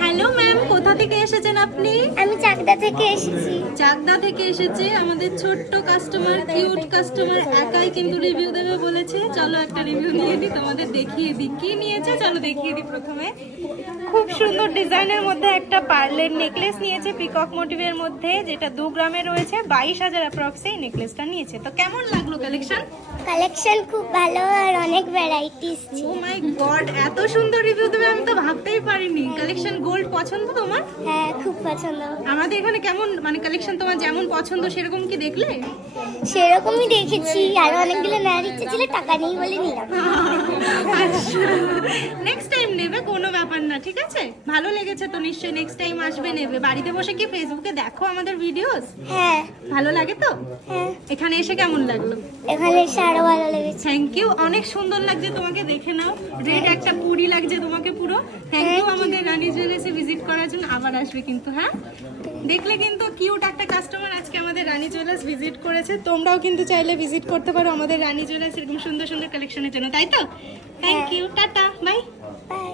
Hello ma'am, কোথা থেকে এসেছেন আপনি? আমি চাকদা থেকে এসেছি। চাকদা থেকে এসেছে আমাদের ছোট্ট কাস্টমার, কিউট কাস্টমার, একাই কিন্তু রিভিউ দেবে বলেছে। চলো একটা রিভিউ নিয়ে নিই, তোমাদের দেখিয়ে দিই কি নিয়েছে। চলো দেখিয়ে দিই। প্রথমে খুব সুন্দর ডিজাইনের মধ্যে একটা পার্লের নেকলেস নিয়েছে, পিকক মোটিভের মধ্যে, যেটা 2 গ্রামে রয়েছে। 22,000 অ্যাপ্রক্সে এই নেকলেসটা নিয়েছে। তো কেমন লাগলো কালেকশন? কালেকশন খুব ভালো আর অনেক ভ্যারাইটিস ছিল। ও মাই গড, এত সুন্দর রিভিউ দেবে আমি তো ভাবতেই পারিনি। কালেকশন গোল্ড পছন্দ তোমার? হ্যাঁ, খুব পছন্দ। আমাদের এখানে কেমন মানে কালেকশন তোমার যেমন পছন্দ সেরকম কি দেখলে? সেরকমই দেখেছি, আরো অনেকগুলো নেওয়ার ইচ্ছে ছিল, টাকা নেই বলে নিলাম। নেক্সট টাইম নেবে, কোনো ব্যাপার না, ঠিক আছে? ভালো লেগেছে তো নিশ্চয়ই, নেক্সট টাইম আসবে নেবে। বাড়িতে বসে কি ফেসবুকে দেখো আমাদের ভিডিওস? হ্যাঁ ভালো লাগে তো? হ্যাঁ, এখানে এসে কেমন লাগলো? এখানে এসে আরো ভালো লেগেছে। থ্যাংক ইউ, অনেক সুন্দর লাগছে তোমাকে, দেখে নাও। রেড একটা পুরি লাগছে তোমাকে পুরো। থ্যাংক ইউ আমাদের রানী জুয়েলার্সে ভিজিট করার জন্য। আবার আসবে কিন্তু, হ্যাঁ? দেখলে কিন্তু কিউট একটা কাস্টমার আজকে আমাদের রানী জুয়েলার্স ভিজিট করেছে। তোমরাও কিন্তু চাইলে ভিজিট করতে পারো আমাদের রানী জুয়েলার্স এরকম সুন্দর সুন্দর কালেকশনের জন্য, তাই তো? Thank you, tata, bye. By.